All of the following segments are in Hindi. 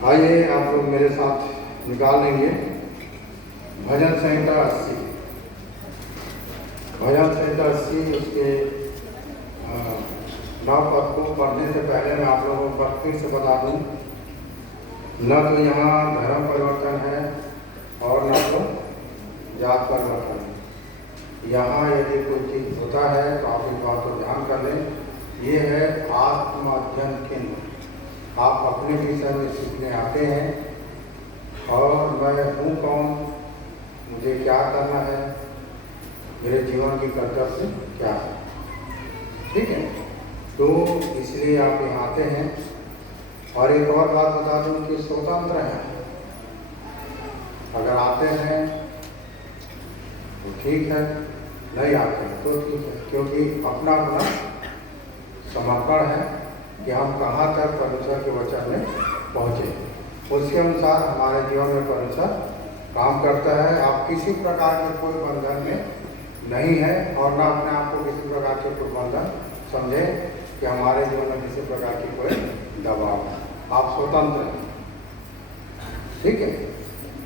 आइए आप लोग मेरे साथ निकाल लेंगे भजन संहिता 80। भजन संहिता 80 उसके 9 पद को पढ़ने से पहले मैं आप लोगों को फिर से बता दूं, न तो यहाँ धर्म परिवर्तन है और न तो जात परिवर्तन है। यहाँ यदि कोई चीज़ होता है तो आप इस बात को ध्यान कर लें, ये है आत्म अध्ययन केंद्र। आप अपने विषय में सीखने आते हैं और मैं हूँ कौन, मुझे क्या करना है, मेरे जीवन की कर्तव्य क्या है। ठीक है, तो इसलिए आप यहाँ आते हैं। और एक और बात बता दूँ कि स्वतंत्र हैं, अगर आते हैं तो ठीक है, नहीं आते हैं तो ठीक है, क्योंकि अपना अपना समर्पण है कि हम कहाँ तक परमेश्वर के वचन में पहुँचे, उसके अनुसार हमारे जीवन में परमेश्वर काम करता है। आप किसी प्रकार के कोई बंधन में नहीं है और ना अपने आप को किसी प्रकार के कोई बंधन समझे कि हमारे जीवन में किसी प्रकार की कोई दबाव है। आप स्वतंत्र हैं। ठीक है,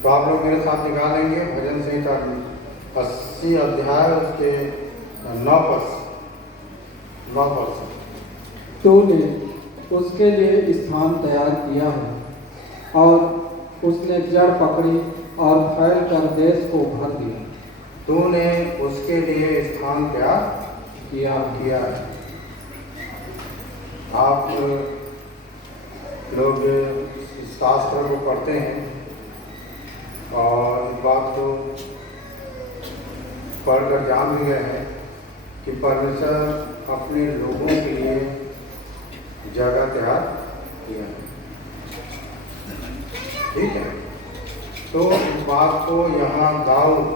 तो आप लोग मेरे साथ निकालेंगे भजन संहिता 80 अध्याय उसके 9 पद। तूने उसके लिए स्थान तैयार किया है और उसने जड़ पकड़ी और फैल कर देश को भर दिया। तूने उसके लिए स्थान तैयार किया है। आप लोग इस शास्त्र को पढ़ते हैं और इस बात को पढ़कर जान भी गए हैं कि परमेश्वर अपने लोगों के लिए जगह तैयार किया है। ठीक है, तो इस बात को यहाँ दाऊद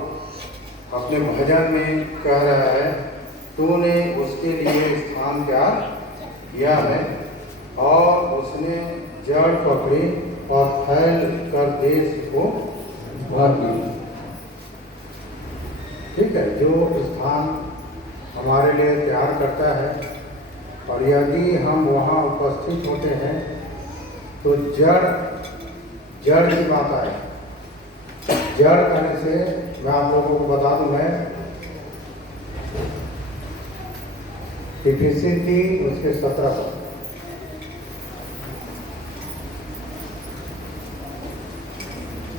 अपने भजन में कह रहा है, तूने उसके लिए स्थान तैयार किया है और उसने जड़ पकड़ी और फैल कर देश को भर दिया। ठीक है, जो स्थान हमारे लिए तैयार करता है और यदि हम वहाँ उपस्थित होते हैं तो जड़ की बात आए। जड़ करने से मैं आप लोगों को बता दूं, मैं इफिसियंस 3 उसके 17 पर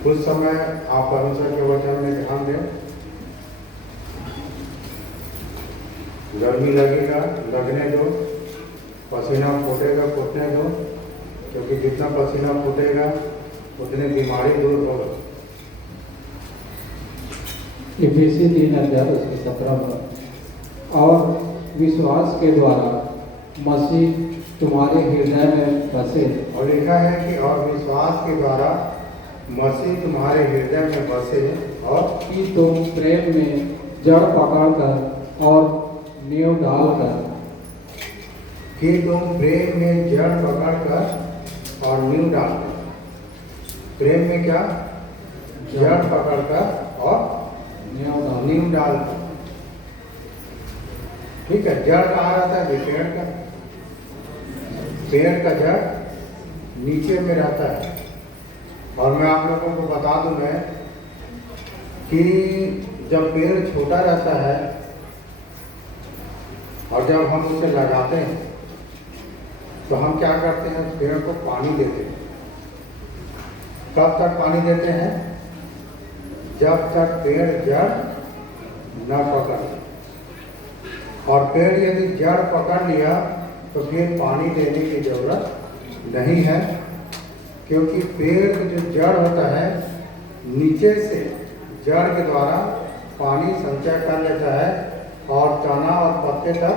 कुछ समय आप परमेश्वर के वचन में ध्यान दें। गर्मी लगेगा, लगने दो, पसीना फूटने दो, क्योंकि जितना पसीना फूटेगा उतनी बीमारी दूर होगा। इफिसी 3 अध्याय उसके 17 पर। और विश्वास के द्वारा मसीह तुम्हारे हृदय में बसे। और लिखा है कि और विश्वास के द्वारा मसीह तुम्हारे हृदय में बसे और कि तुम प्रेम में जड़ पकड़कर और नींव डालकर कि तुम प्रेम में जड़ पकड़कर और नींव डालकर। प्रेम में क्या? जड़ पकड़कर और नींव डालकर। ठीक है, जड़ कहाँ रहता है? पेड़ का। पेड़ का जड़ नीचे में रहता है। और मैं आप लोगों को बता दूं मैं कि जब पेड़ छोटा रहता है और जब हम उसे लगाते हैं तो हम क्या करते हैं? पेड़ को पानी देते हैं। कब तक पानी देते हैं? जब तक पेड़ जड़ न पकड़। और पेड़ यदि जड़ पकड़ लिया तो फिर पानी देने की जरूरत नहीं है, क्योंकि पेड़ का जो जड़ होता है नीचे से जड़ के द्वारा पानी संचय कर लेता है और तना और पत्ते तक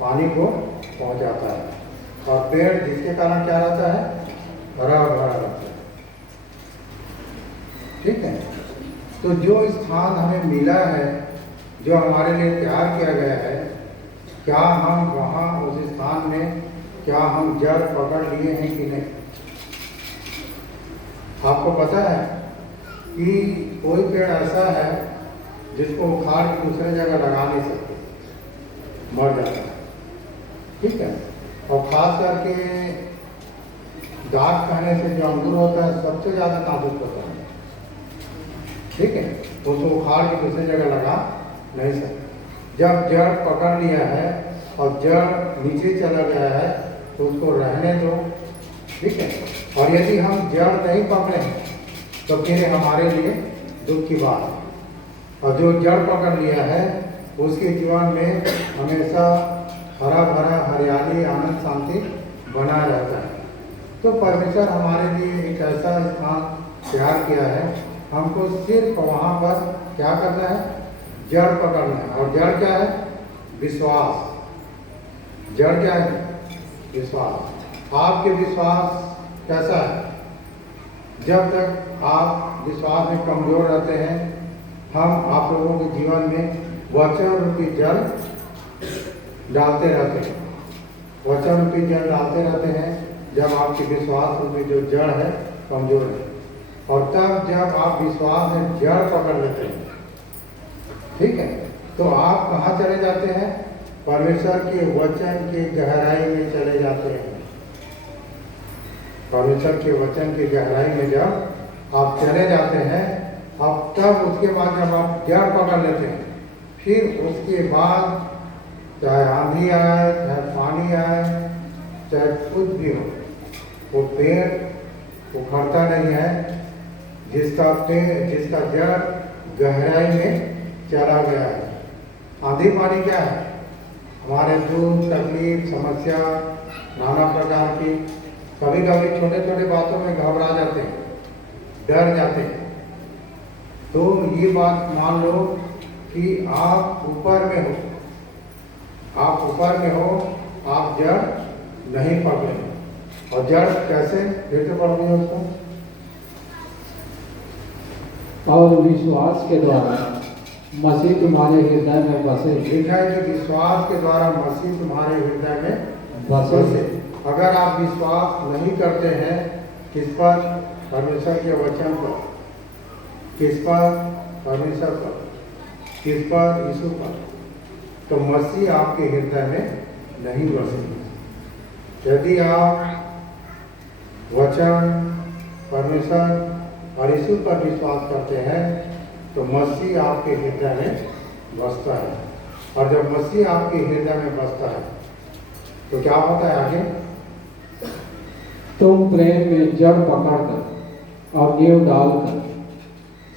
पानी को पहुंचाता है। और पेड़ जिसके कारण क्या रहता है? हरा भरा रहता है। ठीक है, तो जो स्थान हमें मिला है, जो हमारे लिए तैयार किया गया है, क्या हम वहाँ उस स्थान में क्या हम जड़ पकड़ लिए हैं कि नहीं? आपको पता है कि कोई पेड़ ऐसा है जिसको उखाड़ के दूसरे जगह लगा नहीं सकते, मर जाता है। ठीक है, और खास करके दाग खाने से जो अंगूर होता है सबसे ज़्यादा नाजुक होता है, ठीक है, उसको उखाड़ के दूसरी जगह लगा नहीं सकते। जब जड़ पकड़ लिया है और जड़ नीचे चला गया है तो उसको रहने दो, ठीक है। और यदि हम जड़ नहीं पकड़े तो फिर हमारे लिए दुख की बात है। और जो जड़ पकड़ लिया है उसके जीवन में हमेशा हरा भरा हरियाली आनंद शांति बना रहता है। तो परमेश्वर हमारे लिए एक ऐसा स्थान तैयार किया है, हमको सिर्फ वहाँ पर क्या करना है, जड़ पकड़ना है। और जड़ क्या है, विश्वास। जड़ क्या है, विश्वास। आपके विश्वास कैसा है, जब तक आप विश्वास में कमजोर रहते हैं, हम आप लोगों के जीवन में वचन रूपी जल डालते रहते हैं, वचन रूपी जल डालते रहते हैं जब आपके विश्वास रूपी जो जड़ है कमजोर है। और तब जब आप विश्वास में जड़ पकड़ लेते हैं, ठीक है, तो आप कहाँ चले जाते हैं, परमेश्वर के वचन की गहराई में चले जाते हैं। परमेश्वर के वचन की गहराई में जब आप चले जाते हैं, अब तब उसके बाद जब आप जड़ पकड़ लेते हैं, फिर उसके बाद चाहे आंधी आए, चाहे पानी आए, चाहे कुछ भी हो, वो पेड़ उखड़ता नहीं है जिसका जड़ गहराई में चला गया है। आंधी पानी क्या है, हमारे दुख तकलीफ समस्या नाना प्रकार की, कभी कभी छोटे छोटे बातों में घबरा जाते हैं, डर जाते हैं। तो ये बात मान लो कि आप ऊपर में हो, आप ऊपर में हो, आप जड़ नहीं पकड़े। और जड़ कैसे, फिर से पढ़ दिया उसको, और विश्वास के द्वारा मसीह तुम्हारे हृदय में बसे। लिखा है कि विश्वास के द्वारा मसीह तुम्हारे हृदय में बसे। अगर आप विश्वास नहीं करते हैं किस पर, परमेश्वर के वचन पर, किस पर, परमेश्वर पर, किस पर, यीशु पर, तो मसीह आपके हृदय में नहीं बसेंगे। यदि आप वचन, परमेश्वर और यीशु पर विश्वास करते हैं तो मसीह आपके हृदय में बसता है। और जब मसीह आपके हृदय में बसता है तो क्या होता है आगे, तुम प्रेम में जड़ पकड़कर और नींव डालकर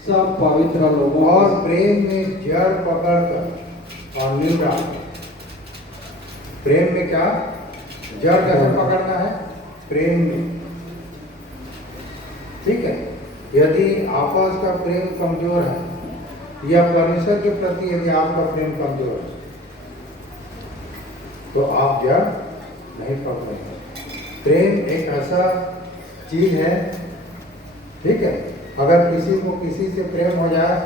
सब पवित्र लोगों और प्रेम में जड़ पकड़कर और नींव डालकर। प्रेम में क्या, जड़ कैसे पकड़ना है, प्रेम में, ठीक है। यदि आपस का प्रेम कमजोर है या परमेश्वर के प्रति यदि आपका प्रेम कमजोर है तो आप जड़ नहीं पकड़ेंगे। प्रेम एक ऐसा चीज है, ठीक है, अगर किसी को किसी से प्रेम हो जाए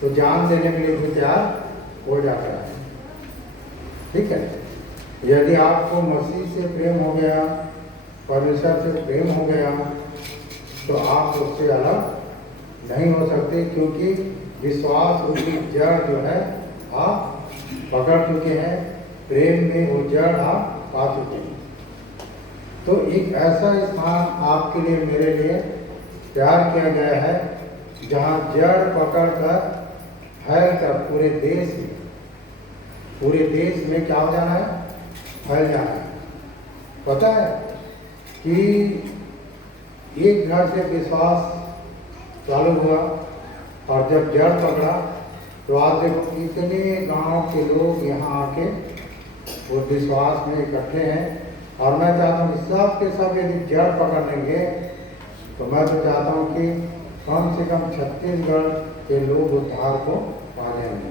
तो जान देने के लिए भी तैयार हो जाता है, ठीक है। यदि आपको मसीह से प्रेम हो गया, परमेश्वर से प्रेम हो गया, तो आप उससे अलग नहीं हो सकते, क्योंकि विश्वास रूपी जड़ जो है आप पकड़ चुके हैं, प्रेम में वो जड़ आप पा चुके हैं। तो एक ऐसा स्थान आपके लिए मेरे लिए तैयार किया गया है जहाँ जड़ पकड़ कर फैल कर पूरे देश में क्या हो जाना है, फैल जाना है। पता है कि एक घर से विश्वास चालू हुआ और जब जड़ पकड़ा तो आज देखो कितने गांव के लोग यहाँ आके वो विश्वास में इकट्ठे हैं। और मैं चाहता हूँ कि सब के सब यदि जड़ पकड़ लेंगे तो मैं तो चाहता हूँ कि कम से कम छत्तीसगढ़ के लोग उद्धार को पा लेंगे।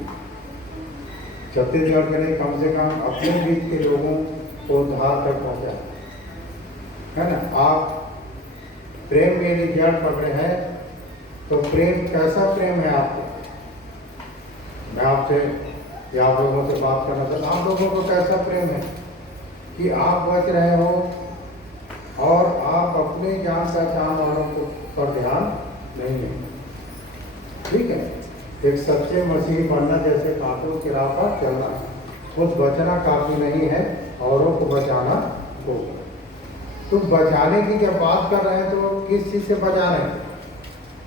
छत्तीसगढ़ के लिए कम से कम अपने बीच के लोगों को उद्धार तक पहुँचा, है ना। आप प्रेम में यदि जड़ पकड़े हैं तो प्रेम कैसा प्रेम है आपको, मैं आपसे या आप लोगों से बात करना चाहता हूँ, आप लोगों को कैसा प्रेम है कि आप बच रहे हो और आप अपने जान पहचान वालों को पर ध्यान नहीं है, ठीक है। एक सच्चे मसीही बनना जैसे कांटों की राह पर चलना, खुद बचना काफी नहीं है, औरों को बचाना होगा। तो बचाने की जब बात कर रहे हैं तो किस चीज़ से बचा रहे हैं?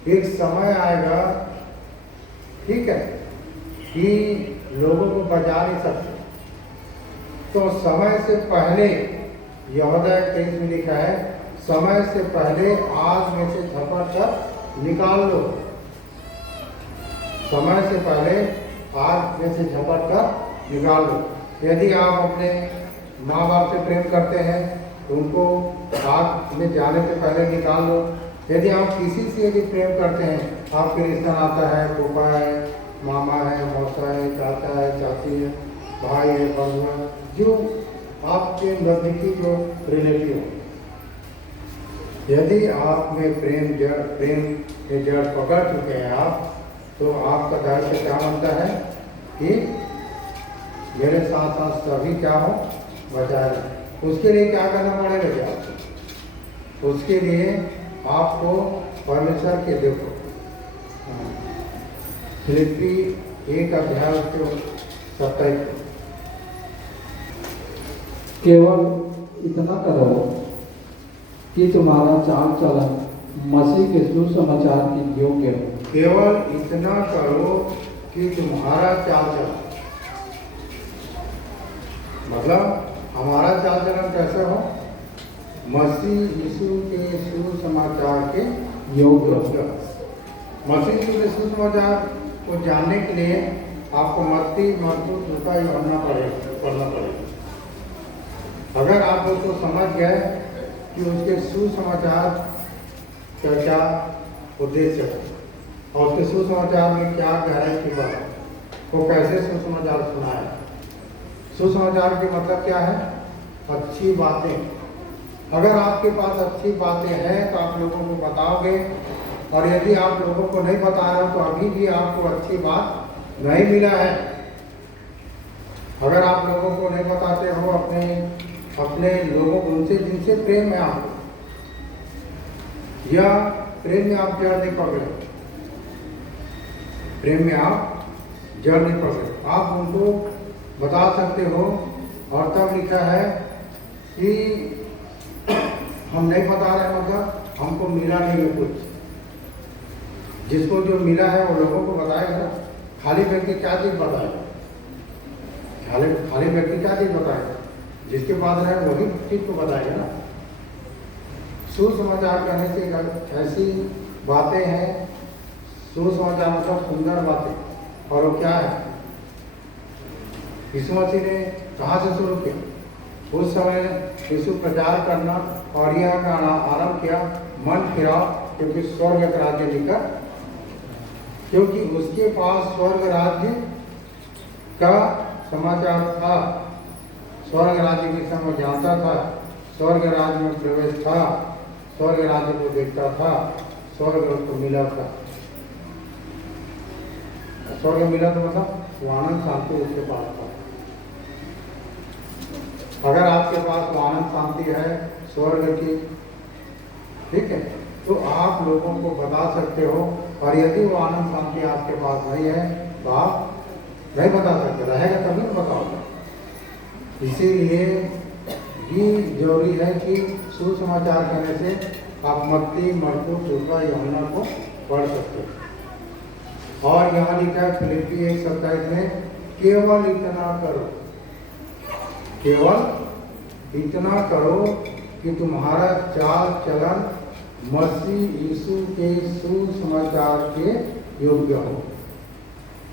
एक समय आएगा, ठीक है, कि लोगों को बचा नहीं सकते, तो समय से पहले यहोशू 23 में लिखा है, समय से पहले आग में से झपट कर निकाल लो। समय से पहले आग में से झपट कर निकाल लो। यदि आप अपने माँ बाप से प्रेम करते हैं तो उनको आग में जाने से पहले निकाल लो। यदि आप किसी से यदि प्रेम करते हैं, आपके रिश्ता आता है, फूफा है, मामा है, मौसा है, चाचा है, चाची है, भाई है, बहू है, जो आपके नज़दीकी जो रिलेटिव हो, यदि आप में प्रेम के जड़ पकड़ चुके हैं आप, तो आपका धर्म से क्या बनता है कि मेरे साथ साथ सभी क्या हो, बचाए रहे। उसके लिए क्या करना पड़ेगा जी आपको? उसके लिए आपको परमेश्वर के देखो, फिलिप्पी 1 अध्याय के 27, केवल इतना करो कि तुम्हारा चाल चलन मसीह के सुसमाचार की योग्य हो। केवल इतना करो कि तुम्हारा चाल चलन, मतलब हमारा चाल चलन कैसे हो? मसीह यीशु के सुसमाचार के योग्य हो। मसीह यीशु के सुसमाचार को जानने के लिए आपको मत्ती, मरकुस, लूका, यूहन्ना पढ़ना पड़ेगा। अगर आप उसको समझ गए कि उसके सुसमाचार का क्या उद्देश्य है और उसके सुसमाचार में क्या गहराई की बात है, वो कैसे सुसमाचार सुनाया। सुसमाचार के मतलब क्या है? अच्छी बातें। अगर आपके पास अच्छी बातें हैं तो आप लोगों को बताओगे, और यदि आप लोगों को नहीं बता रहे हो तो अभी भी आपको अच्छी बात नहीं मिला है। अगर आप लोगों को नहीं बताते हो, अपने लोगों उनसे जिनसे प्रेम है आपको, या प्रेम में आप जड़ नहीं पकड़े, प्रेम में आप जड़ नहीं पकड़े, आप उनको बता सकते हो। और तब लिखा है कि हम नहीं बता रहे, मतलब हमको मिला नहीं है कुछ। जिसको जो मिला है वो लोगों को बताएगा। खाली व्यक्ति क्या चीज़ बताएगा? खाली व्यक्ति क्या चीज़ बताएगा? जिसके पास रहे वही चीज़ को बताएगा ना। सुसमाचार कहने से ऐसी बातें हैं, सुसमाचार मतलब सुंदर बातें। और वो क्या है? यीशु मसीह ने कहाँ से शुरू किया? उस समय यीशु प्रचार करना और यह गाना आरंभ किया, मन फिराओ क्योंकि स्वर्ग का राज्य निकट, क्योंकि उसके पास स्वर्ग राज्य का समाचार था। स्वर्ग राज्य के समय जानता था, स्वर्ग राज्य में प्रवेश था, स्वर्ग राज्य को देखता था, स्वर्ग उसको मिला था। स्वर्ग मिला तो मतलब वो आनंद शांति उसके पास था। अगर आपके पास वो आनंद शांति है स्वर्ग की, ठीक है, तो आप लोगों को बता सकते हो। और यदि वो आनंद शांति आपके पास नहीं है तो आप नहीं बता सकते, रहेगा तभी तो बताओगे। इसीलिए ये जरूरी है कि सुसमाचार करने से आप मत्ती, मरकुस, लूका, यूहन्ना को पढ़ सकते हो। और यहाँ लिखा है फिलिप्पी 1:27 में, केवल इतना करो, केवल इतना करो कि तुम्हारा चाल चलन मसीह यीशु के सुसमाचार के योग्य हो।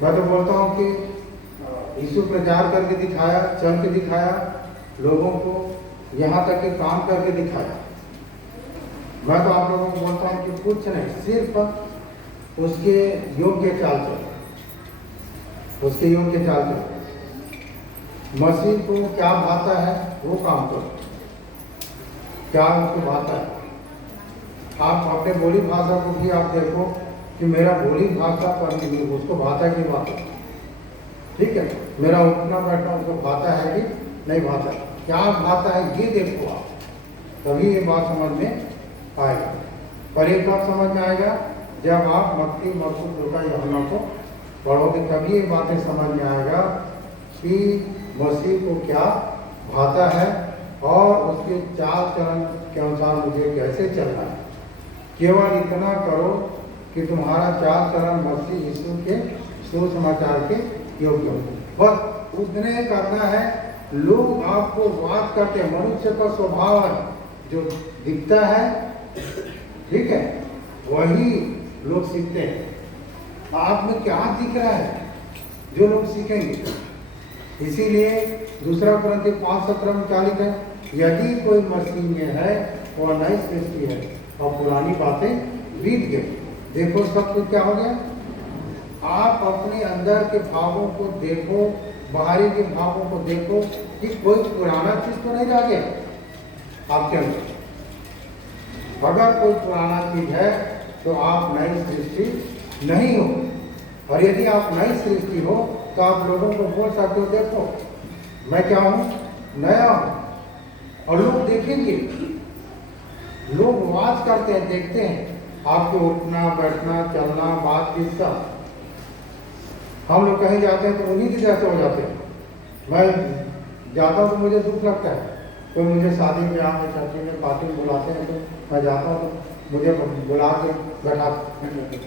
मैं तो बोलता हूँ कि यीशु प्रचार करके दिखाया, चल के दिखाया लोगों को, यहाँ तक कि काम करके दिखाया। मैं तो आप लोगों को बोलता हूँ कि कुछ नहीं, सिर्फ उसके योग्य चाल चलो, उसके योग्य चाल चलो। मसीह को क्या भाता है वो काम करो, क्या उसको भाता है। आप अपने बोली भाषा को भी आप देखो कि मेरा बोली भाषा पर उसको भाता है कि नहीं भाता, ठीक है, मेरा उठना बैठना उसको भाता है कि नहीं भाता, क्या भाता है ये देखो आप, तभी ये बात समझ में आएगा। पर एक बात समझ में आएगा जब आप मत्ती, मरकुस, लूका, यूहन्ना को पढ़ोगे, तभी ये बातें समझ में आएगा कि मसीह को क्या भाता है और उसके चाल चलन के अनुसार मुझे कैसे चलना है। केवल इतना करो कि तुम्हारा चाल चलन मसीह यीशु के सुसमाचार के योग्य हो। बस उतने करना है। लोग आपको बात करते हैं, मनुष्य का स्वभाव है जो दिखता है, ठीक है, वही लोग सीखते हैं। आप में क्या दिख रहा है जो लोग सीखेंगे। इसीलिए दूसरा कुरिन्थियों 5:17 में क्या लिखा है, यदि कोई मसीह में है वह नई सृष्टि है और पुरानी बातें बीत गई। देखो सब कुछ क्या हो गया। आप अपने अंदर के भावों को देखो, बाहरी के भावों को देखो कि कोई पुराना चीज तो नहीं रह गया आपके अंदर। अगर कोई पुराना चीज है तो आप नई सृष्टि नहीं हो। और यदि आप नई सृष्टि हो तो आप लोगों को बोल सकते हो, देखो मैं क्या हूँ, नया हूँ। और लोग देखेंगे, लोग वाच करते हैं, देखते हैं आपके उठना बैठना चलना बातचीत सब। हम लोग कहीं जाते हैं तो उन्हीं के जैसे हो जाते हैं। मैं जाता हूँ तो मुझे दुख लगता है। कोई मुझे शादी ब्याह में चर्ची में पार्टी में बुलाते हैं तो मैं जाता हूँ तो मुझे बुला के बैठा,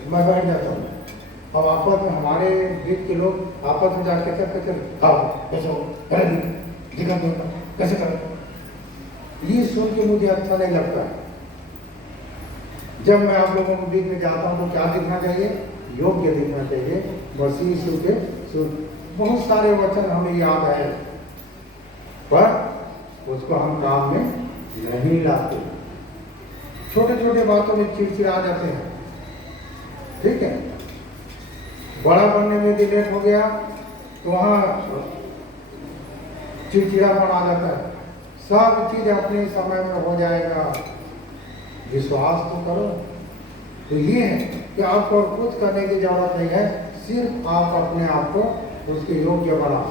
मैं बैठ जाता हूँ। अब आपस में हमारे बीच के लोग आपस में जाके कैसे आओ कैसे हो, कैसे करें, ये सुन के मुझे अच्छा नहीं लगता है। जब मैं आप लोगों के बीच में जाता हूँ तो क्या दिखना चाहिए, योग्य दिखना चाहिए। मसीह यीशु के बहुत सारे वचन हमें याद है, पर उसको हम काम में नहीं लाते। छोटे छोटे बातों में चिड़चिड़ा जाते हैं, ठीक है। बड़ा बनने में भी लेट हो गया तो वहाँ चिड़चिड़ापन आ जाता है। सब चीज अपने समय में हो जाएगा, विश्वास तो करो। तो ये है कि आपको कुछ करने की जरूरत नहीं है, सिर्फ आप अपने आप को उसके योग्य बनाओ।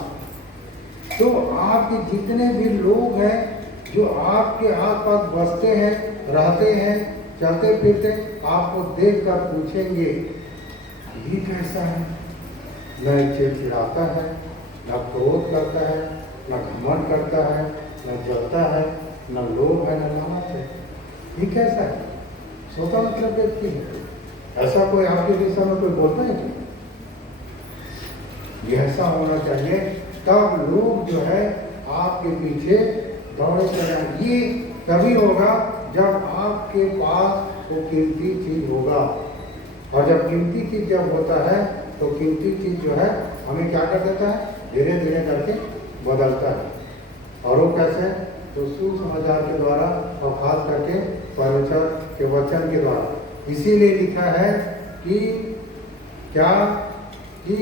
तो आपके जितने भी लोग हैं जो आपके आसपास बसते हैं, रहते हैं, चलते फिरते, आपको देखकर पूछेंगे ये कैसा है। न चिड़चिड़ाता है, न क्रोध करता है, न घमंड करता है, न जलता है, न लोभ है, न लालच है। ये कैसा है, स्वतंत्र व्यक्ति है। ऐसा कोई आपके दिशा में कोई बोलता है क्या? ये ऐसा होना चाहिए, तब लोग जो है आपके पीछे दौड़े चलेंगे। ये तभी होगा जब आपके पास वो कीमती चीज होगा। और जब कीमती चीज जब होता है तो कीमती चीज जो है हमें क्या कर देता है, धीरे धीरे करके बदलता है। और वो कैसे, तो सुसमाचार के द्वारा और खास करके परमेश्वर के वचन के द्वारा। इसीलिए लिखा है कि क्या, कि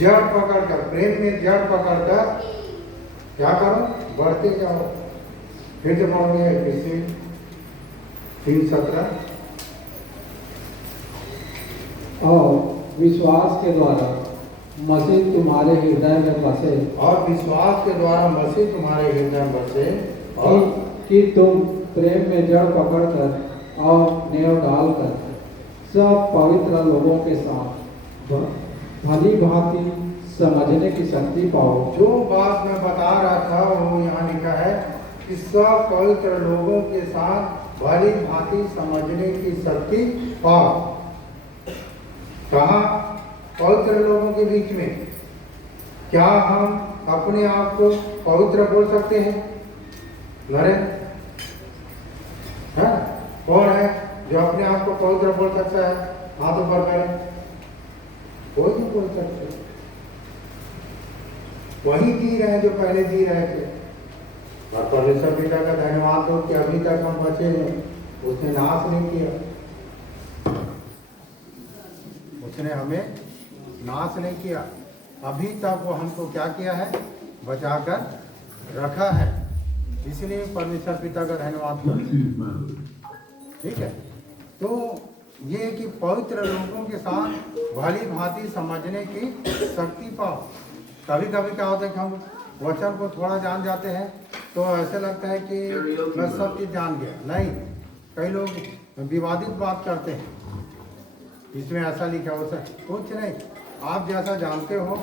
जड़ पकड़कर, प्रेम में जड़ पकड़कर क्या करो, बढ़ते जाओ। फिर से पढ़ोगे इसे 3:17। और विश्वास के द्वारा मसीह तुम्हारे हृदय में बसे, और विश्वास के द्वारा मसीह तुम्हारे हृदय में बसे, और कि तुम प्रेम में जड़ पकड़कर और नेव डालकर सब पवित्र लोगों के साथ भली भांति समझने की शक्ति पाओ। जो बात मैं बता रहा था वो यहाँ लिखा है कि सब पवित्र लोगों के साथ भली भांति समझने की शक्ति पाओ। कहाँ? पवित्र लोगों के बीच में। क्या हम अपने आप को पवित्र बोल सकते हैं? नरेंद्र है? कौन है जो अपने आप को पवित्र बोल सकता है? हाथ ऊपर करें। कोई नहीं बोल सकते। वही जी रहे हैं जो पहले जी रहे थे। और परमेश्वर पिता का धन्यवाद हो कि अभी तक हम बचे हैं, उसने नाश नहीं किया, उसने हमें नाश नहीं किया। अभी तक वो हमको क्या किया है, बचाकर रखा है। इसलिए परमेश्वर पिता का धन्यवाद हो। ठीक है, तो ये कि पवित्र लोगों के साथ भली भांति समझने की शक्ति पाओ। कभी कभी क्या होता है कि हम वचन को थोड़ा जान जाते हैं तो ऐसे लगता है कि मैं सब चीज़ जान गया। नहीं, कई लोग विवादित बात करते हैं, इसमें ऐसा लिखा हो, कुछ नहीं, आप जैसा जानते हो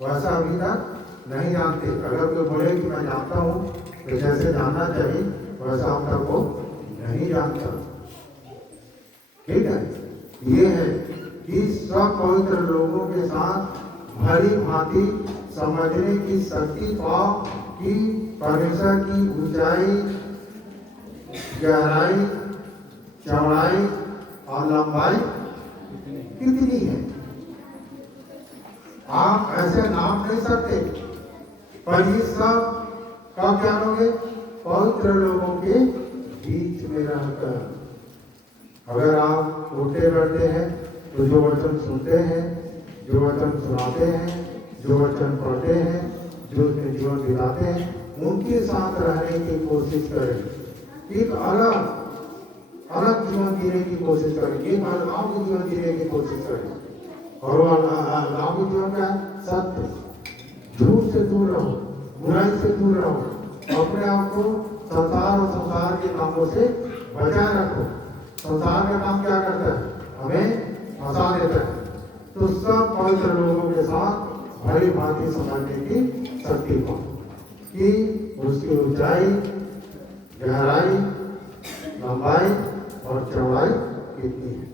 वैसा अभी तक नहीं जानते। अगर कोई बोले कि मैं जानता हूँ तो जैसे जानना चाहिए वैसा हम तक वो नहीं जानता। ठीक है, ये है कि सब पवित्र लोगों के साथ भली भांति समझने की शक्ति पाओ कि परमेश्वर की ऊंचाई, गहराई, चौड़ाई और लंबाई कितनी है। आप ऐसे नाप नहीं सकते, पर ये सब कब जानोगे? पवित्र लोगों के बीच में रहकर। अगर आप उठते बैठते हैं तो जो वचन सुनते हैं, जो वचन सुनाते हैं, जो वचन पढ़ते हैं, जो उसमें जीवन बिताते हैं, उनके साथ रहने की कोशिश करें। एक अलग जीवन जीने की कोशिश करें, एक अलग जीवन जीने की कोशिश करें। और वो अलग जीवन का सत्य, झूठ से दूर रहो, बुराई से दूर रहो, अपने आप को संसार और संसार के कामों से बचाए रखो। संसार का काम क्या करता है? हमें फंसा देता है। तो सब पवित्र लोगों के साथ भली भांति समझने की शक्ति पाओ कि उसकी ऊंचाई, गहराई, लंबाई और चौड़ाई कितनी है।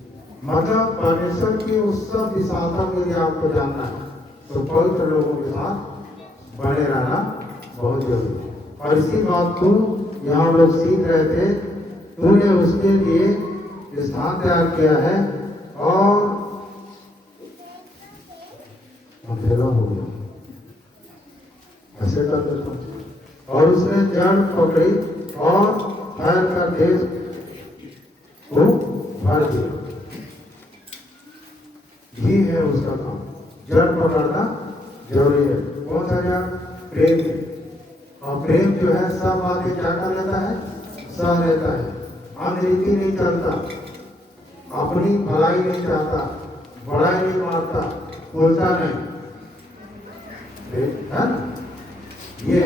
मतलब परमेश्वर की उस सब विशालता के लिए आपको जानना है, तो पवित्र लोगों के साथ बने रहना बहुत जरूरी है। और इसी बात को यहाँ लोग सीख रहे थे। तूने उसके लिए स्थान तैयार किया है और अंधेरा हो गया, ऐसे कर देता। और उसने जड़ पकड़ी और फैल कर देश को भर दिया। ये है उसका काम। जड़ पकड़ना जरूरी है। कौन सा जड़? प्रेम। और प्रेम जो है सब आगे क्या कर लेता है? सह लेता है, अनरीति नहीं चलता, अपनी भलाई नहीं चाहता, बड़ाई नहीं मारता, बोलता नहीं है। ये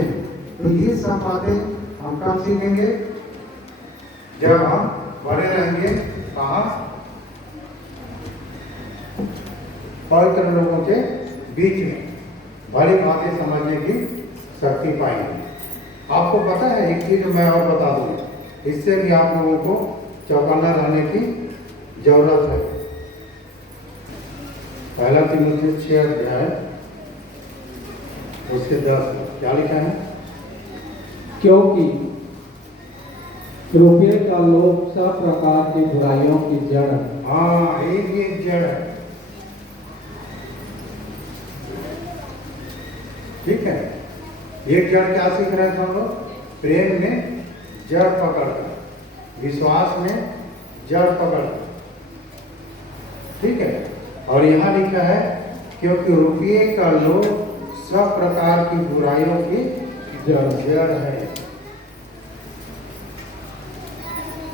तो ये सब बातें हम कब सीखेंगे? जब हम बड़े रहेंगे। कहाँ? पवित्र लोगों के बीच में बड़ी बातें समझने की शक्ति पाएंगे। आपको पता है एक चीज मैं और बता दूं, इससे भी आप लोगों को चौकन्ना रहने की जरूरत है। पहला तीमुथियुस 6 अध्याय उसके 10 क्या लिखा है? क्योंकि रुपये का लोभ सब प्रकार की बुराइयों की जड़ है। हाँ, एक जड़ है। ठीक है, एक जड़ क्या सीख रहे थे हम लोग? प्रेम में जड़ पकड़कर, विश्वास में जड़ पकड़कर। ठीक है, और यहाँ लिखा है क्योंकि रुपये का लोभ सब प्रकार की बुराइयों की जड़ है।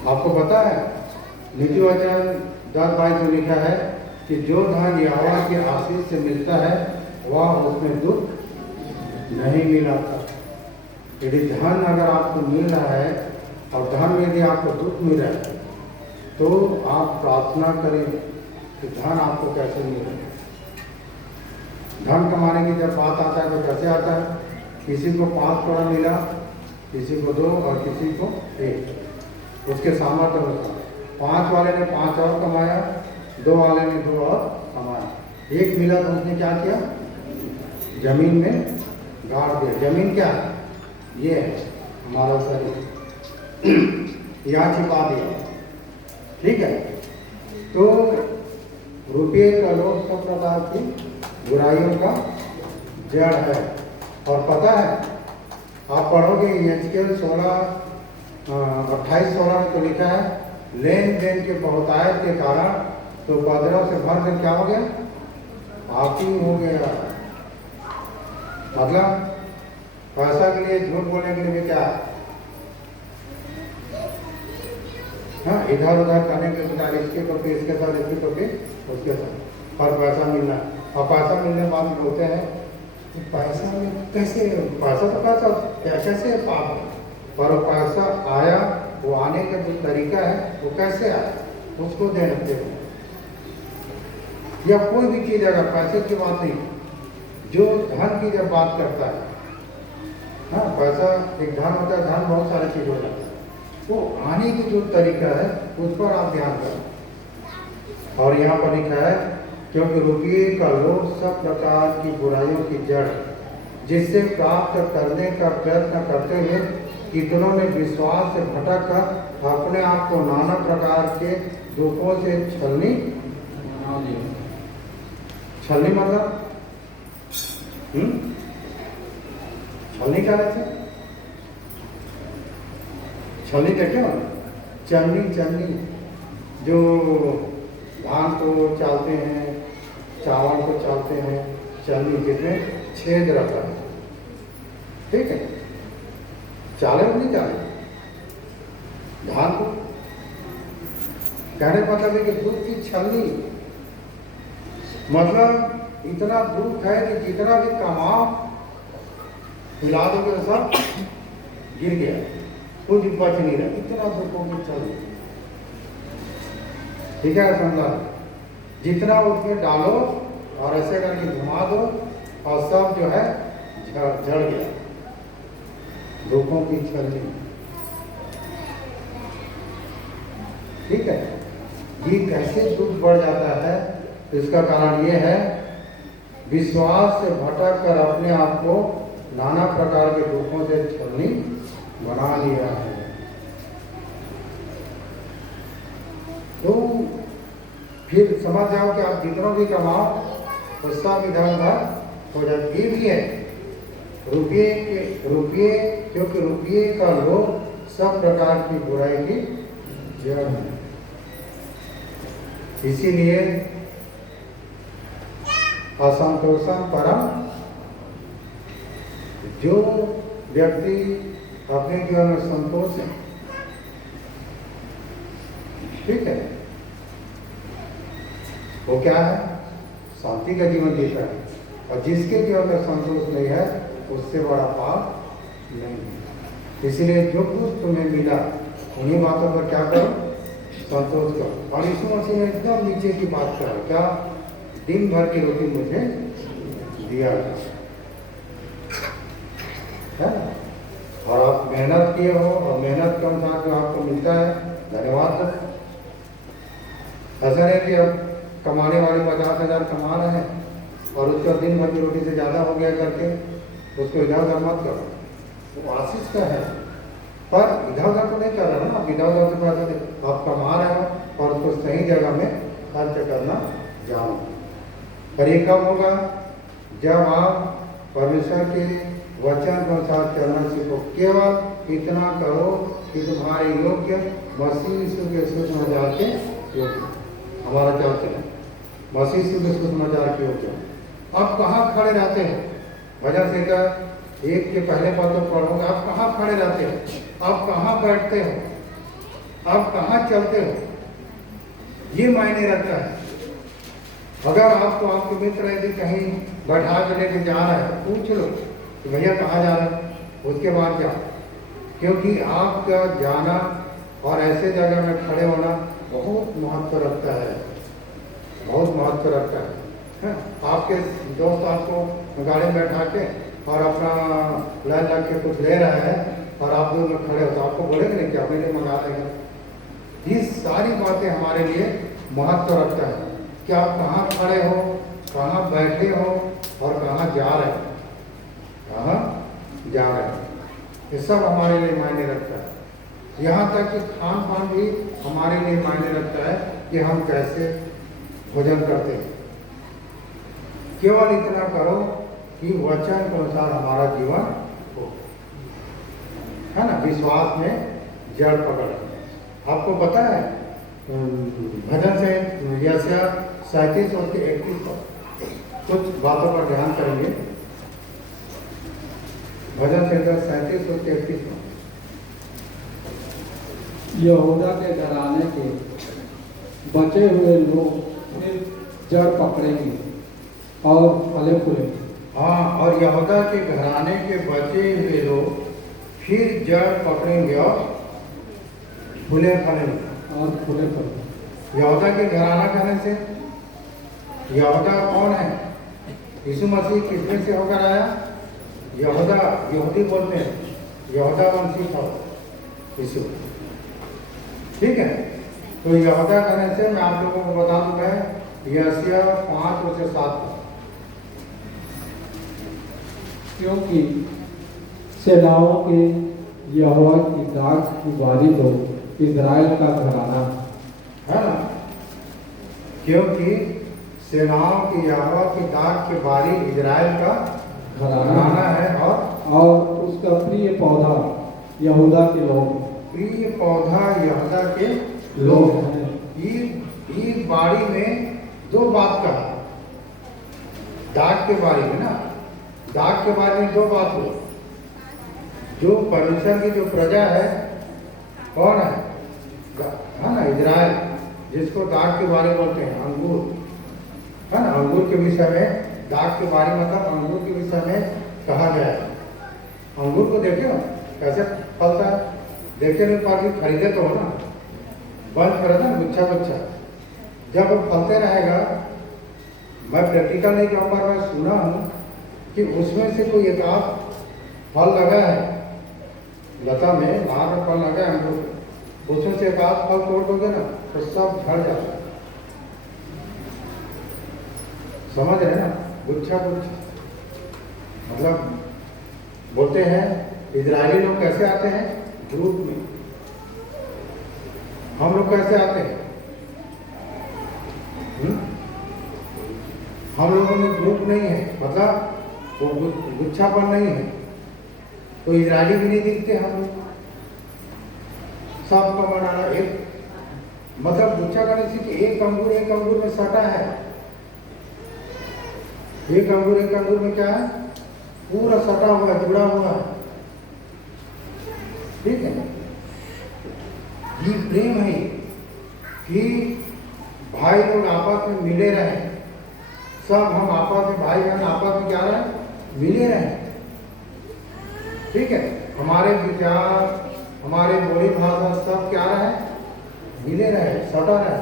आपको पता है नीति वचन 10:22 में लिखा है कि जो धन यहोवा के आशीष से मिलता है वह उसमें दुख नहीं मिलाता। यदि धन अगर आपको मिल रहा है और धन में यदि आपको दुख मिल रहा है तो आप प्रार्थना करें कि धन आपको कैसे मिल रहा है। धन कमाने की जब बात आता है तो कैसे आता है? किसी को 5 करोड़ मिला, किसी को 2 और किसी को 1, उसके सामर्थ्य अनुसार। 5 वाले ने 5 और कमाया, 2 वाले ने 2 और कमाया। 1 मिला तो उसने क्या किया? जमीन में गाड़ दिया। जमीन क्या है? ये है हमारा शरीर, यहाँ छिपा दिया। ठीक है, तो रुपये का लोभ सब प्रकार की बुराइयों का जड़ है। और पता है आप पढ़ोगे यहेजकेल 28:16 में तो लिखा है लेन देन के बहुतायत के कारण तो उपद्रव से भर कर क्या हो गया? पापी हो गया। मतलब पैसा के लिए, झूठ बोलने के लिए क्या है? हाँ, इधर उधर करने के बजाय इसके तो फिर इसके साथ, इसके तो फिर उसके साथ, पर पैसा मिलना। और पैसा मिलने के बाद बोलते हैं कि पैसा में कैसे, पैसा तो पैसा कैसे पाप है, पर वो पैसा आया, वो आने का जो तरीका है वो कैसे आया उसको ध्यान रखते हैं। या कोई भी चीज़, अगर पैसे की बात नहीं, जो धन की जब बात करता है, हाँ पैसा एक धन होता है, धन बहुत सारी चीज़ हो जाता है, वो आने की जो तरीका है उस पर आप ध्यान करें। और यहाँ पर लिखा है क्योंकि रुपये का लोभ सब प्रकार की बुराइयों की जड़, जिससे प्राप्त करने का प्रयत्न करते हुए कितनों ने विश्वास से भटक कर अपने आप को नाना प्रकार के दुखों से छलनी मतलब छलनी क्या रहते, छलनी देखे ना, चलनी जो धान को चालते हैं, चावल को चालते हैं, चलनी जिसमें छेद रहता है, ठीक है, चाले को नहीं चाले धान को, कहने का मतलब है कि दूध की छलनी, मतलब इतना दुख है कि जितना भी कमाओ हिला दो के सब गिर गया, कुछ बच नहीं रहा, इतना दुखों की छलनी, ठीक है, समझा, जितना उसमें डालो और ऐसे करके घुमा दो और सब जो है झड़ गया, दुखों की छलनी, ठीक है। ये कैसे दुख बढ़ जाता है, इसका कारण ये है विश्वास से भटक कर अपने आप को नाना प्रकार के दुखों से छलनी बना लिया है। तो फिर समझ जाओ कि आप जितना भी कमाओ तो सब इधर उधर हो जाए। ये भी है रुपये क्योंकि रुपये का लोभ सब प्रकार की बुराई की जड़ है। इसीलिए असंतोषम परम, जो व्यक्ति अपने जीवन में संतोष है, ठीक है, वो क्या है, शांति का जीवन जीता है। और जिसके जीवन में संतोष नहीं है उससे बड़ा पाप नहीं है। इसीलिए जो कुछ तुम्हें मिला उन्हीं बातों पर क्या करो, संतोष करो। और यीशु मसीह ने एकदम नीचे की बात करो, क्या, दिन भर की रोटी मुझे दिया है ना? और आप मेहनत किए हो और मेहनत के अनुसार जो आपको मिलता है, धन्यवाद। ऐसा नहीं कि अब कमाने वाले 50,000 कमा रहे हैं और उसका दिन भर की रोटी से ज़्यादा हो गया करके उसको इधर उधर मत करो, वो आशीष का है, पर इधर उधर तो नहीं कर रहे हो ना, इधर उधर से पैसा आप कमा रहे हो और उसको सही जगह में खर्च करना जानो। पर ये कब होगा, जब आप परमेश्वर के वचन के अनुसार चलना सीखो। केवल इतना करो कि तुम्हारे योग्य मसीह यीशु के सुसमाचार के योग्य, हमारा क्या चले, मसीह यीशु के सुसमाचार के योग्य। अब कहाँ खड़े रहते हैं, भजन संहिता 1 के पहले पद तो पढ़ोगे, आप कहाँ खड़े रहते हो, आप कहाँ बैठते हो, आप कहाँ चलते हो, ये मायने रखता है। अगर आपको आपके मित्र यदि कहीं बैठा के लेके जा रहा है, पूछ लो कि भैया कहाँ जा रहे हैं, उसके बाद जाओ, क्योंकि आपका जाना और ऐसे जगह में खड़े होना बहुत महत्व रखता है, बहुत महत्व रखता है। आपके दोस्त आपको गाड़ी में बैठा के और अपना लाइन लग के कुछ ले रहा है और आप दूर में खड़े हो तो आपको बोलेंगे नहीं कि अपने लिए मंगा देंगे। ये सारी बातें हमारे लिए महत्व रखता है कि आप कहाँ खड़े हो, कहाँ बैठे हो और कहाँ जा रहे हो, कहाँ जा रहे हो, ये सब हमारे लिए मायने रखता है। यहाँ तक कि खान पान भी हमारे लिए मायने रखता है कि हम कैसे भोजन करते हैं। केवल इतना करो कि वचन के अनुसार हमारा जीवन हो, है ना, विश्वास में जड़ पकड़। आपको पता है भजन से यशायाह 37 और 31 पर कुछ बातों पर ध्यान करेंगे। भजन संहिता 37 और 33 में यहूदा के घराने के बचे हुए लोग फिर जड़ पकड़ेंगे और फले फूलेंगे। हाँ, और यहूदा के घराने के बचे हुए लोग फिर जड़ पकड़ेंगे और फूले फलेंगे। और फूले फलेंगे। यहूदा के घराना कहने से यहूदा कौन है? यीशु मसीह किसमें से होकर आया? यहूदा, यहूदी बोलते हैं, यहूदा वंशी था यीशु। ठीक है, तो यहूदा कहने से मैं आप लोगों को बता दूंगा यशायाह 5:7, क्योंकि सेनाओं के यहोवा की दाग की बारी तो इज़राइल का घराना है ना, क्योंकि सेनाओं की यहोवा की दाग की बारी इजराइल का घराना है और उसका प्रिय पौधा यहूदा के लोग, प्रिय पौधा यहूदा के लोग लोग। हैं। ये बारी में दो बात कहा, दाग के बारे में ना, दाग के बारे में दो बात हुई। जो परमेश्वर की जो प्रजा है कौन है? है ना, इजराइल, जिसको दाग के बारे बोलते हैं, अंगूर, है ना, अंगूर के विषय में दाग के बारे मतलब अंगूर के विषय में कहा गया है। अंगूर को देखे हो कैसे फलता है, देखे नहीं पाके खरीदे तो हो ना, बंद करे ना गुच्छा गुच्छा, जब वो फलते रहेगा। मैं प्रैक्टिकल नहीं कहूँगा, मैं सुना हूँ कि उसमें से कोई एक आध फल लगा है, लता में बाहर में फल लगा है अंगूर, उसमें से एक आध फल तोड़ दोगे ना तो सब झड़ जाता है। समझ रहे ना, गुच्छा गुच्छा, मतलब बोलते हैं इजरायली लोग कैसे आते हैं? ग्रुप में। हम लोग कैसे आते हैं? हम लोगों में ग्रुप नहीं है, मतलब वो गुच्छापन नहीं है, तो इजरायली भी नहीं दिखते हम लोग। सबका बनाना एक, मतलब गुच्छा करने से कि एक अंगूर में सटा है, एक अंगूर में क्या है? पूरा सटा हुआ है, जुड़ा हुआ है। ठीक है, ये प्रेम है कि भाई लोग आपस में मिले रहे, सब हम आपस में भाई बहन आपस में क्या रहे? मिले रहे। ठीक है, हमारे विचार, हमारे बोली भाषा सब क्या रहे? मिले रहे, सटा रहे,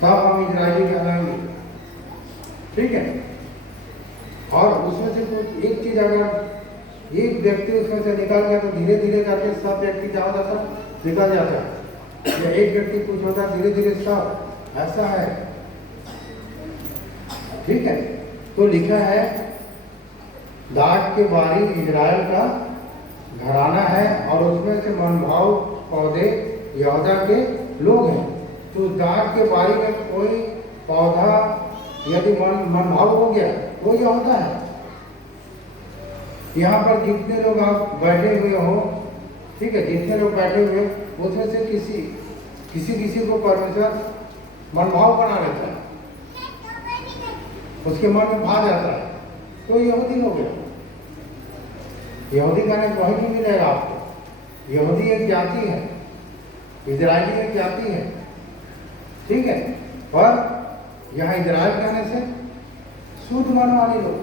तब हम इजरायली कहलाएंगे। ठीक है, और उसमें से कुछ एक चीज अगर एक व्यक्ति उसमें से निकल गया तो धीरे धीरे करके सब व्यक्ति क्या होता था? निकल जाता है। या एक व्यक्ति कुछ होता धीरे धीरे सब, ऐसा है। ठीक है, तो लिखा है दाग के बारी इजराइल का घराना है और उसमें से मनभाव पौधे यहूदा के लोग हैं। तो दाग के बारी में कोई पौधा यदि मनभाव हो गया वो यहूदा है। यहाँ पर जितने लोग आप बैठे हुए हो, ठीक है, जितने लोग बैठे हुए उसमें से किसी को परमेश्वर मनभाव बना लेता है, उसके मन में भा जाता है, तो यहूदी लोग हैं। यहूदी कहने कहीं नहीं मिलेगा आपको। यहूदी एक जाति है, इजरायली एक जाति है। ठीक है, पर यहाँ इजराइल कहने से शुद्ध मन वाले लोग,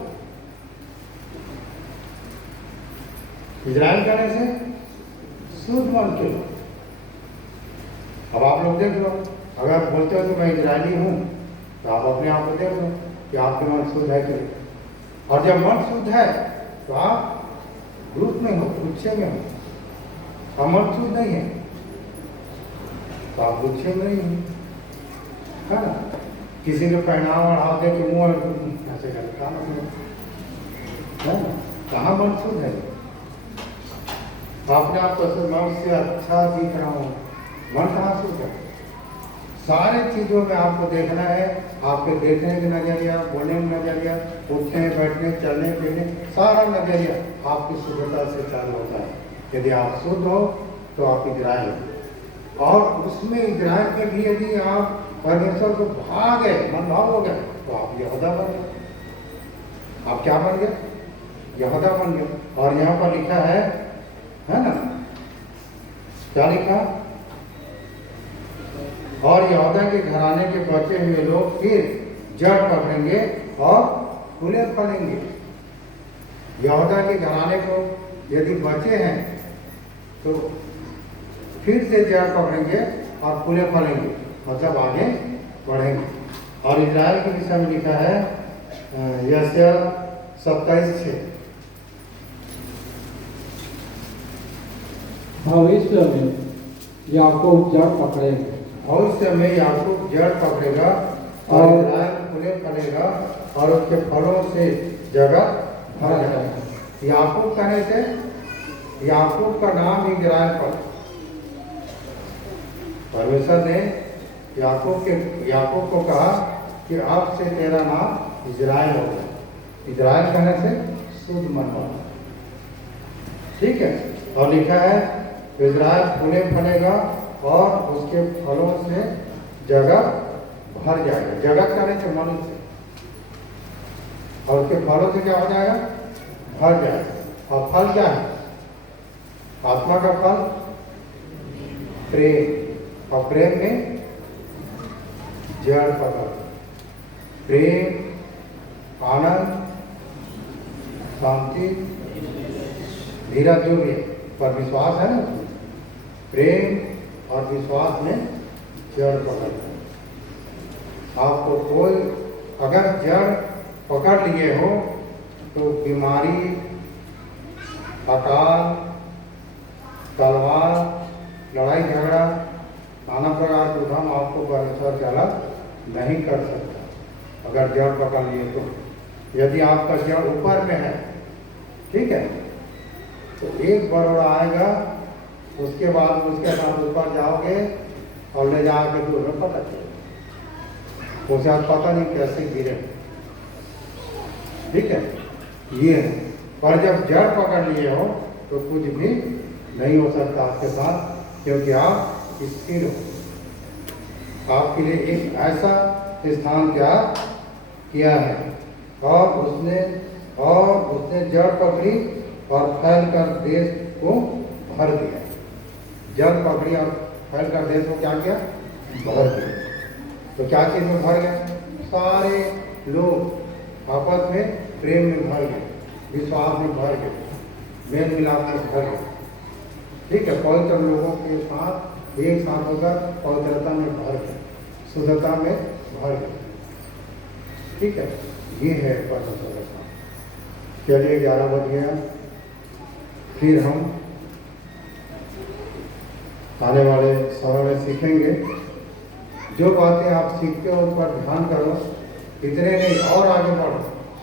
इजराइल कहने से शुद्ध मन के लोग। अब आप लोग देख लो, अगर बोलते हो तो मैं इजरायली हूँ, तो आप अपने आप को देख लो कि आपके मन शुद्ध है कि नहीं। और जब मन शुद्ध है तो आप ग्रुप में हो, गुच्छे में हो। और मन शुद्ध नहीं है तो आप गुच्छे में नहीं हो, है ना। किसी के पहनावा बढ़ाव दे के मुँह ऐसे कर कहाँ मन शुद्ध है? अपने आप को मन से अच्छा दिख रहा हूँ, मन कहाँ शुद्ध है? सारे चीज़ों में आपको देखना है, आपके देखने का नजरिया, बोलने का नजरिया, उठने बैठने चलने फिरने, सारा नजरिया आपकी शुद्धता से चालू होता है। यदि आप शुद्ध हो तो आप इजराइल हो, और उसमें इजराइल में भी यदि आप परमेश्वर को भा गए, मनभाव हो गए, तो आप यहूदा बन गए। आप क्या बन गए? यहूदा बन गए। और यहाँ पर लिखा है ना, क्या लिखा? और यहूदा के घराने के बचे हुए लोग फिर जड़ पकड़ेंगे और फूले फलेंगे। यहूदा के घराने को यदि बचे हैं तो फिर से जड़ पकड़ेंगे और फूले फलेंगे, मतलब आगे बढ़ेंगे। और इजराइल के विषय में लिखा है यशायाह 27:6। भविष्य में याकूब जड़ पकड़ेगा भविष्य में याकूब जड़ पकड़ेगा और इजराइल फूले फलेगा और उसके फलों से जगह भर जाएगा। याकूब कहने से याकूब का नाम इजराइल पर परमेश्वर ने याकूब को कहा कि अब से तेरा नाम इजराइल होगा। इजराइल कहने से शुद्ध मन वाला, ठीक है। और लिखा है इजराइल फूले फलेगा और उसके फलों से जगह भर जाएगा। जगत कहने से मनुष्य, और उसके फलों से क्या हो जाएगा? भर जाएगा। और फल क्या है? आत्मा का फल प्रेम, और प्रेम में जड़ पकड़, प्रेम, आनंद, शांति, धीरज, जो भी है, पर विश्वास है ना, प्रेम और विश्वास में जड़ पकड़। आपको कोई अगर जड़ पकड़ लिए हो तो बीमारी, अकाल, तलवार, लड़ाई झगड़ा, नाना प्रकार के काम आपको परमेश्वर के अलग नहीं कर सकता अगर जड़ पकड़ लिए तो। यदि आपका जड़ ऊपर में है, ठीक है, तो एक बरोड़ा आएगा, उसके बाद उसके साथ ऊपर जाओगे और ले जाओगे तो उन्हें पता चलेगा, उसे आप पता नहीं कैसे गिरे, ठीक है। ये है, पर जब जड़ पकड़ लिए हो तो कुछ भी नहीं हो सकता आपके साथ, क्योंकि आप स्थिर हो। आपके लिए एक ऐसा स्थान क्या किया है, और उसने जड़ पकड़ी और फैलकर देश को भर दिया। जड़ पकड़ी और फैलकर देश को क्या किया? भर दिया। तो क्या चीज में भर गया? सारे लोग आपस में प्रेम में भर गए, विश्वास में भर गए, मेल मिलाप में भर गए, ठीक है। पवित्र लोगों के साथ एक साथ होकर पवित्रता में भर गए, शुद्धता में भर गए, ठीक है। ये है परमेश्वर का काम। चलिए 11 बज गया, फिर हम आने वाले समय में सीखेंगे। जो बातें आप सीखते हो उस पर ध्यान करो, इतने नहीं और आगे बढ़ो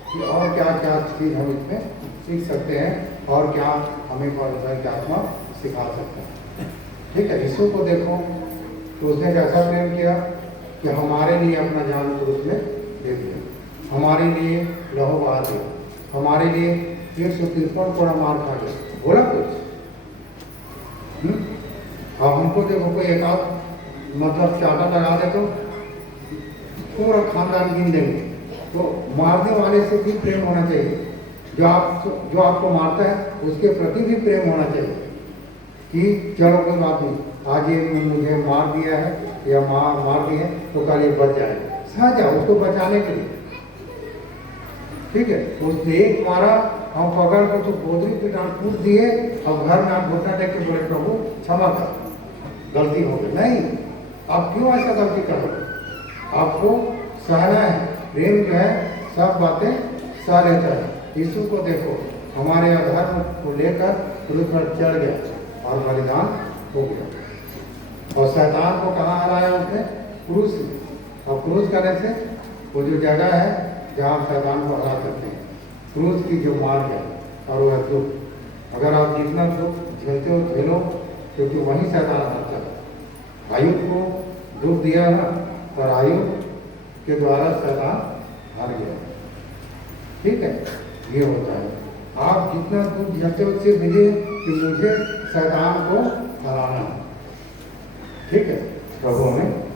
कि और क्या क्या चीज़ हम इसमें सीख सकते हैं और क्या हमें परमेश्वर की आत्मा सिखा सकते हैं, ठीक है। यीशु को देखो तो उसने कैसा प्रेम किया कि हमारे लिए अपना जान क्रूस में दे दिया, हमारे लिए लहू बहा दिया, हमारे लिए 153 कोड़ा मार खा गया, बोला कुछ। अब हमको देखो कोई एक आध मतलब चाटा लगा दे तो पूरा खानदान गिन देंगे। तो मारने वाले से भी प्रेम होना चाहिए, जो आपको मारता है उसके प्रति भी प्रेम होना चाहिए कि चलो कोई बात नहीं, आज ये मुझे मार दिया है या मार दी है तो कल ये बच जाएगा, सहजा उसको बचाने के लिए, ठीक है। उसने एक मारा, हम पकड़ कर तो गोदरी पिटान कूद दिए, अब घर में आप घुटना टेक के बोले प्रभु क्षमा कर, गलती हो गई। नहीं, आप क्यों ऐसा गलती कर रहे हो? आपको सहना है, प्रेम जो है सब बातें सह लेता है। यीशु को देखो, हमारे अधर्म को लेकर क्रूस पर चढ़ गया और बलिदान हो गया। और शैतान को कहाँ हराया उसने? क्रूस में। और क्रूस करने से वो जो जगह है जहाँ आप शैतान को हरा सकते हैं, क्रूस की जो मार्ग है, और वह दुख। अगर आप जितना दुख झेलते हो झेलो, क्योंकि वही शैतान हरता है। आयु को दुख दिया ना, और आयु के द्वारा शैतान हार गया, ठीक है। ये होता है, आप जितना दुख झेलते हो उससे मिले कि मुझे शैतान को हराना है, ठीक है। प्रभु हमें